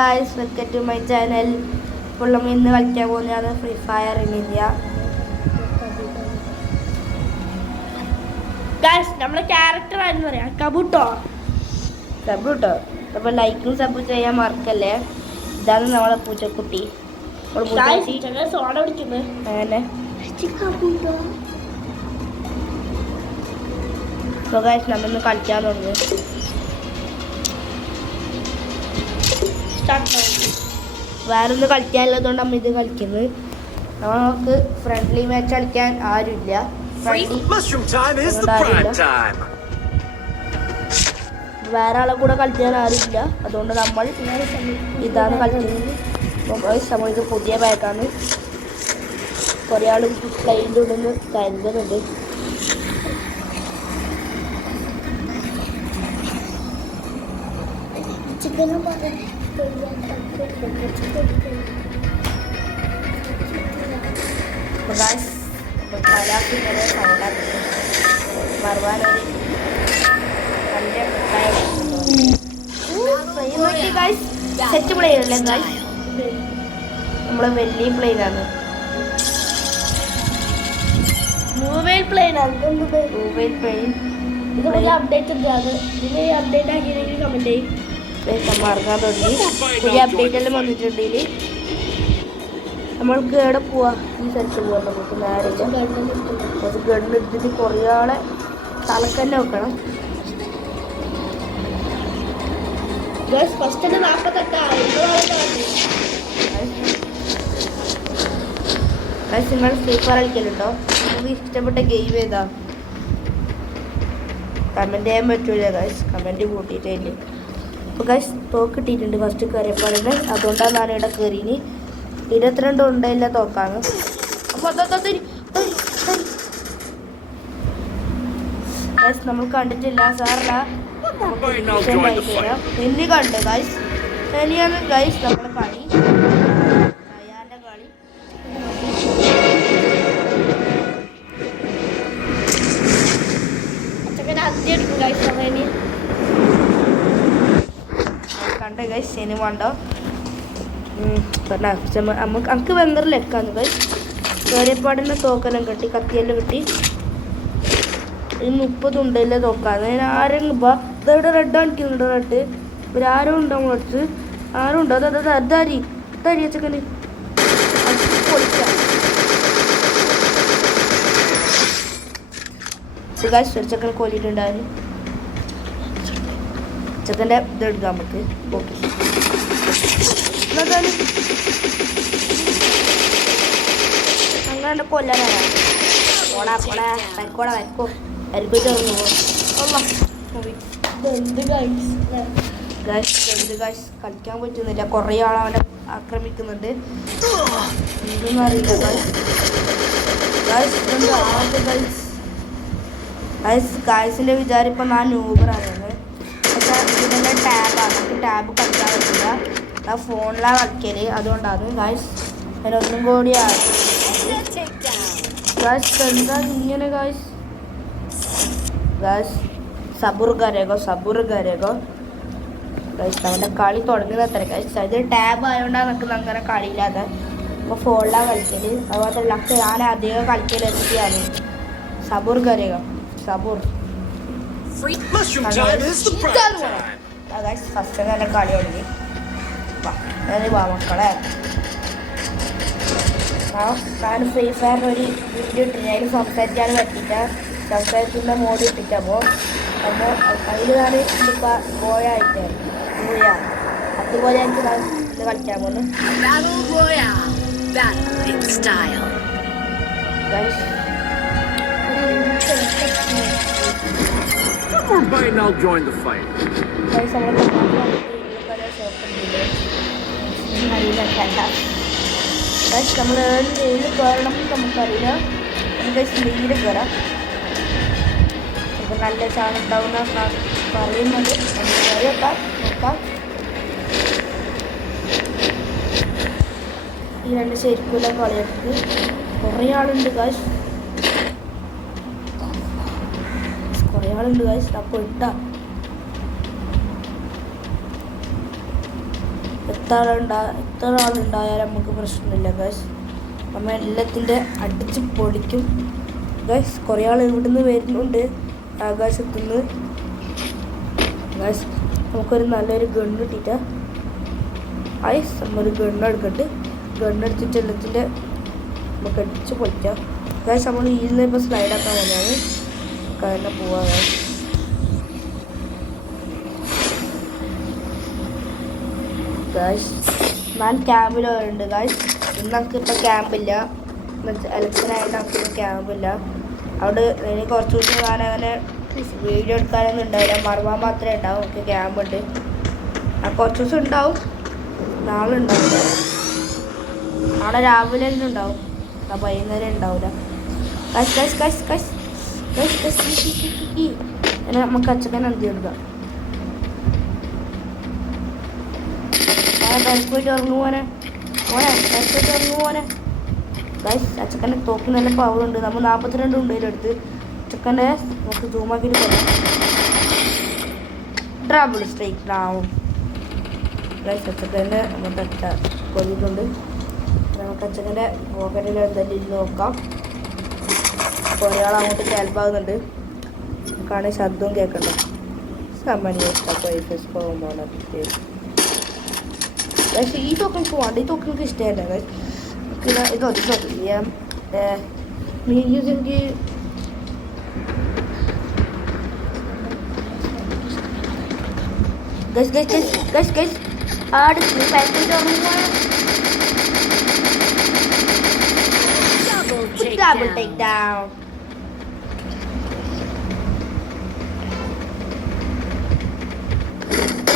Guys, welcome to my channel. ഇപ്പോൾ നമ്മൾ ഇന്ന് കളിക്കാൻ പോകുന്നതാണ് free fire in India. Guys നമ്മുടെ ക്യാരക്ടർ ആണെന്ന് പറയാം കബൂട്ടോ. അപ്പോൾ ലൈക്കും സബ് ചെയ്യാൻ മറക്കല്ലേ. ഇതാണ് നമ്മളെ പൂച്ചക്കുട്ടി. സോഡ പിടിക്കുന്നത് അങ്ങനെ. സോ ഗൈസ് നമ്മളിന്ന് കളിക്കാൻ തുടങ്ങി. വേറൊന്ന് കളിക്കാനുള്ളതുകൊണ്ട് നമ്മൾ ഇത് കളിക്കുന്നത്. നമുക്ക് ഫ്രണ്ട്ലി മാച്ച് കളിക്കാൻ ആരുമില്ല. വേറെ ആളെ കൂടെ കളിക്കാൻ ആരുമില്ല. അതുകൊണ്ട് നമ്മൾ ഇതാണ് കളിക്കുന്നത്. നമ്മൾ ഇത് പുതിയ ബാഗാണ്. കുറേ ആളും പ്ലെയിൻ്റെ ഉള്ളിൽ നിന്ന് കരുതുന്നുണ്ട്. ചിക്കനും സെറ്റ് പ്ലെയിൻ അല്ലേ ഗൈസ്, നമ്മളെ വലിയ പ്ലെയിനാണ്. മൂവൈൽ പ്ലെയിനാണ്. മൂവൈൽ പ്ലെയിൻ ഇത് അപ്ഡേറ്റ് ഉണ്ടാണ്. ഇതിന് അപ്ഡേറ്റ് ആക്കിയെങ്കിൽ കമൻറ്റ് ചെയ്യും. മറക്കാൻ തുടങ്ങി. പുതിയ അപ്ഡേറ്റ് എല്ലാം വന്നിട്ടുണ്ടെങ്കിൽ നമ്മൾക്ക് എവിടെ പോവാ, ഈ സ്ഥലത്ത് പോകാൻ നമുക്ക് നേരില്ല. അത് ഗണ്ണെടുത്തിട്ട് കുറേ ആളെ തലക്കന്നെ വെക്കണം. ഫസ്റ്റ് 48 നിങ്ങൾ ഫ്രീ ഫയർ കളിക്കലുണ്ടോ? നിങ്ങൾക്ക് ഇഷ്ടപ്പെട്ട ഗെയിം ഏതാ? കമൻറ്റ് ചെയ്യാൻ പറ്റൂല ഗൈസ്, കമൻറ്റ് കൂട്ടിയിട്ടില്ല. അപ്പോൾ ഗൈസ് തോക്ക് കിട്ടിയിട്ടുണ്ട് ഫസ്റ്റ് കയറിയപ്പാടിന്. അതുകൊണ്ടാണ് ഞാൻ ഇവിടെ കയറിന്. 22 ഉണ്ടായില്ല തോക്കാണ്. അപ്പോൾ ഗൈസ് നമ്മൾ കണ്ടിട്ടില്ല സാറില്ല. ഇനി കണ്ട് ഗൈസ് ശരിയാണ് ഗൈസ് നമ്മളെ കളി. അയാളുടെ കളി അടിക്കും ഗൈസ്. കണ്ട ഗൈസ് സിനിമ ഉണ്ടോ? നമുക്ക് ഭയങ്കര ലെക്കാന്ന് ഗൈസ്. കയറിയപ്പാടിൻ്റെ തോക്കെല്ലാം കിട്ടി, കത്തിയെല്ലാം കിട്ടി. ഈ 30 ഉണ്ടല്ലേ തോക്കാന്ന്. ആരെങ്കിലും ഇവിടെ റെഡ് കാണിക്കുന്നുണ്ട്. റെഡ് ഇവരാരും ഉണ്ടോ നമ്മളടുത്ത്? ആരും ഉണ്ടോ? അതാരി ചെക്കന് പൊളിക്കാം. ഗൈസ് ഒരു ചെക്കൻ കൊല്ലിട്ടുണ്ടായിരുന്നു. ചെക്കൻ്റെ ഇതെടുക്കാം നമുക്ക്. ഓക്കെ അങ്ങനെ കൊല്ലാനാണ്. വരക്കോ അരിക്കോ ചെറുന്നു ഗൈസ് കളിക്കാൻ പറ്റുന്നില്ല. കുറേ ആളവനെ ആക്രമിക്കുന്നുണ്ട്. എന്തൊന്നും അറിയില്ല ഗൈസിൻ്റെ വിചാരം ഇപ്പം ഞാൻ യൂബറാണ്. പക്ഷേ ഇതിൻ്റെ ടാബാണ്. നമുക്ക് ടാബ് കളിക്കാൻ പറ്റില്ല. ആ ഫോണിലാണ് കളിക്കല്. അതുകൊണ്ടാണ് ഗൈസ്. അതിലൊന്നും കൂടിയാണ് ഗൈസ്. എന്താ ഇങ്ങനെ ഗൈസ്? സബൂർ കരേഗോ ഗൈസ്. നമ്മുടെ കളി തുടങ്ങുന്നത് അത്ര ഗൈസ്. ഇത് ടാബ് ആയതുകൊണ്ടാണ് നമുക്ക് അങ്ങനെ കളിയില്ലാതെ. അപ്പോൾ ഫോണിലാണ് കളിക്കല്. അതുപോലെ ഞാൻ അധികം കളിക്കൽ എന്തൊക്കെയാണ് സബൂർ കരേഗോ. ഫസ്റ്റ് നല്ല കളി തുടങ്ങി. വാ മക്കളെ, ഞാൻ ഫ്രീ ഫയർ ഒരു വീഡിയോ ഇട്ടിട്ട് അതിൽ സംസാരിക്കാൻ പറ്റിയിട്ട സംസാരിക്കുന്ന മോഡ് ഇട്ടിട്ടപ്പോൾ അതിൽ ഞാൻ ഇപ്പോൾ ബോയായിട്ടായിരുന്നു. അതുപോലെ എനിക്ക് ഇത് കളിക്കാൻ പോകുന്നു. നമ്മൾ ഏഴ് കയറണം നമുക്കറിയില്ല. നമുക്ക് സ്പീഡ് കയറാം. ഇപ്പം നല്ല ചാൻസ് ഉണ്ടാവുന്ന പറയുന്നത്. നമുക്ക് കയറി വെക്കാം, നോക്കാം. ഈ രണ്ട് ശരിക്കൂല കളിയെടുത്ത് കുറേ ആളുണ്ട് ഗൈസ്. അപ്പോൾ ഇട്ടാ എത്ര ആളുണ്ടായാലും നമുക്ക് പ്രശ്നമില്ല ഗൈസ്. നമ്മൾ എല്ലാത്തിൻ്റെ അടിച്ച് പൊളിക്കും ഗൈസ്. കുറേ ആൾ ഇവിടുന്ന് വരുന്നുണ്ട് ആകാശത്തുനിന്ന് ഗൈസ്. നമുക്കൊരു നല്ലൊരു ഗണ്ണ് കിട്ടിയിട്ട് ഗൈസ് നമ്മളൊരു ഗണ്ണെടുക്കട്ട്. ഗണ്ണെടുത്തിട്ട് എല്ലാത്തിൻ്റെ നമുക്ക് അടിച്ച് പൊളിക്കാം ഗൈസ്. നമ്മൾ ഇതിൽ ഇപ്പോൾ സ്ലൈഡാക്കാൻ പോകുന്നതാണ്. കാരണം പോവാ ഗൈസ്. ഞാൻ ക്യാമ്പിൽ വരുന്നുണ്ട് ഗൈസ്. ഇന്ന് നമുക്കിപ്പോൾ ക്യാമ്പില്ല, ഇലക്ഷനായിട്ട് നമുക്കിപ്പോൾ ക്യാമ്പില്ല. അവിടെ എനിക്ക് കുറച്ച് ദിവസം ഞാനങ്ങനെ വീഡിയോ എടുക്കാനൊന്നും ഉണ്ടാവില്ല. മറവാൻ മാത്രമേ ഉണ്ടാവും. നമുക്ക് ക്യാമ്പുണ്ട്. കുറച്ച് ദിവസം ഉണ്ടാവും, നാളെ ഉണ്ടാവില്ല. നാളെ രാവിലെ തന്നെ ഉണ്ടാവും, വൈകുന്നേരം ഉണ്ടാവില്ല. നമുക്ക് അച്ഛൻ എന്ത് എടുക്കാം. പോയിട്ട് ഇറങ്ങു പോനെ പോയിട്ട് ഇറങ്ങു പോനെ ഗൈസ്. അച്ചക്കൻ്റെ തോക്ക് നല്ല പവറുണ്ട്. നമ്മൾ 42 ഉണ്ട് ഇതിലെടുത്ത്. അച്ചക്കൻ്റെ നമുക്ക് സൂമാക്കിയിട്ട് കൊല്ലാം. Double strike down guys. അച്ചക്കൻ്റെ നമുക്ക് കൊല്ലിട്ടുണ്ട്. നമുക്ക് അച്ചക്കൻ്റെ പോക്കറ്റിൽ എന്തായാലും ഇരുന്ന് നോക്കാം. കുറേ ആൾ അങ്ങോട്ട് ഹെൽപ്പാകുന്നുണ്ട്. നമുക്കാണെങ്കിൽ ശബ്ദവും കേൾക്കണ്ട. സാമാന്യ പോകുമ്പോൾ പക്ഷേ ഈ തോക്ക് എനിക്ക് വേണ്ട. ഈ തോക്ക് എനിക്ക് ഇഷ്ടമല്ല ഗൈസ്. ഇതൊക്കെ എനിക്ക് double take down.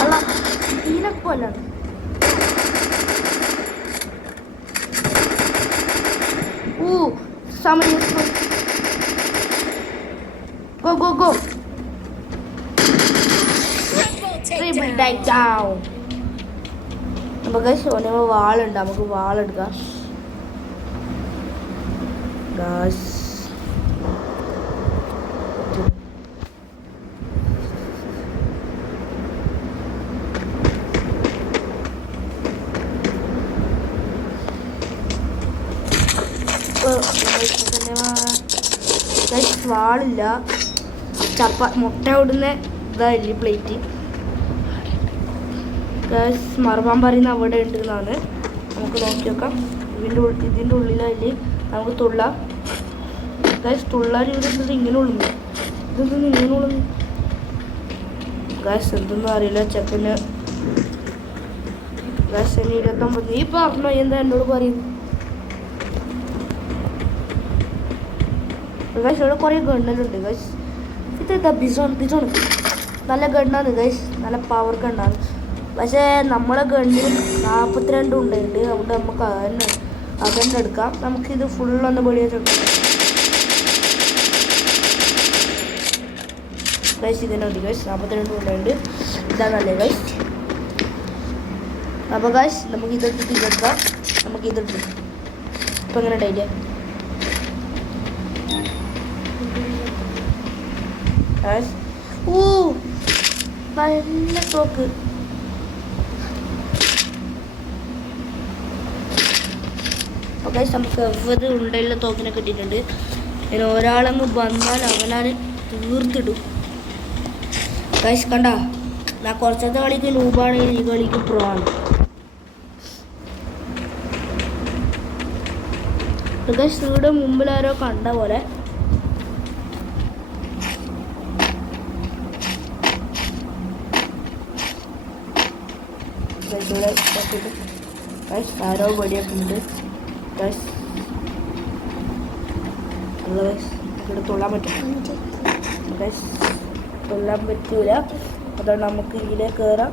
Allah, ini kolan. Somebody is go. Triple take down. നമുക്ക് ശോനമ്മ വാളുണ്ട്. നമുക്ക് വാളെടുക്കാം ഗായ്സ്. വാളില്ല. മുട്ട ഇടുന്ന ഇതായില്ലേ പ്ലേറ്റ് ഗൈസ്. മറവാൻ പറയുന്ന അവിടെ ഉണ്ട് എന്നാണ്. നമുക്ക് നോക്കി നോക്കാം. ഇതിൻ്റെ ഉള്ളിലല്ലേ നമുക്ക് തുള്ളാം ഗൈസ്. തുള്ളാൻ ഇവിടെ ഇങ്ങനെ ഉള്ളുന്നു. ഇതൊന്നും ഇങ്ങനെ ഉള്ളുന്നു ഗൈസ്. എന്തൊന്നും അറിയില്ല ചെക്കന് ഗൈസ്. 29 നീ പറഞ്ഞോ എന്താ എന്നോട് പറയുന്നു ഗൈസ്. ഇവിടെ കുറേ ഗണ്ണലുണ്ട് ഗൈസ്. ഇതെന്താ ബിസോൺ നല്ല ഗണ്ണാണ് ഗൈസ്. നല്ല പവർ ഗണ്ണാണ്. പക്ഷേ നമ്മളെ ഗണ്ണിൽ 42 ഉണ്ടായിട്ടുണ്ട്. അതുകൊണ്ട് നമുക്ക് അതന്നെ എടുക്കാം. നമുക്കിത് ഫുള്ളൊന്ന് വെളിയെടുക്കാം ഗൈസ്. ഇതിനെ മതി ഗൈസ്. 42 ഉണ്ടായിട്ടുണ്ട്. ഇതാണല്ലേ ഗൈസ്. അപ്പോൾ ഗൈസ് നമുക്ക് ഇതെടുത്തിട്ട് ഇതെടുക്കാം. നമുക്ക് ഇതെടുത്തു. ഇപ്പം എങ്ങനെ ഉണ്ടായില്ലേ നല്ല തോക്ക്. അപ്പോൾ ഗൈസ് നമുക്ക് 70 ഉണ്ടയുള്ള തോക്കിനെ കിട്ടിയിട്ടുണ്ട്. ഇനി ഒരാളങ്ങ് വന്നാൽ അവനാണ് തീർത്തിടും ഗൈസ്. കണ്ട, ഞാൻ കുറച്ചത്തെ കളിക്ക് നൂബാണെങ്കിൽ ഈ കളിക്ക് പ്രോ ആണ് ഗൈസ്. ഇവിടെ മുമ്പിലാരോ കണ്ട പോലെ ആരോ വെടിയൊക്കെ ഉണ്ട് ഗൈസ്. ഇവിടെ തുള്ളാൻ പറ്റും ഗൈസ്. തുള്ളാൻ പറ്റൂല. അതുകൊണ്ട് നമുക്ക് ഇതിലേക്ക് കയറാം.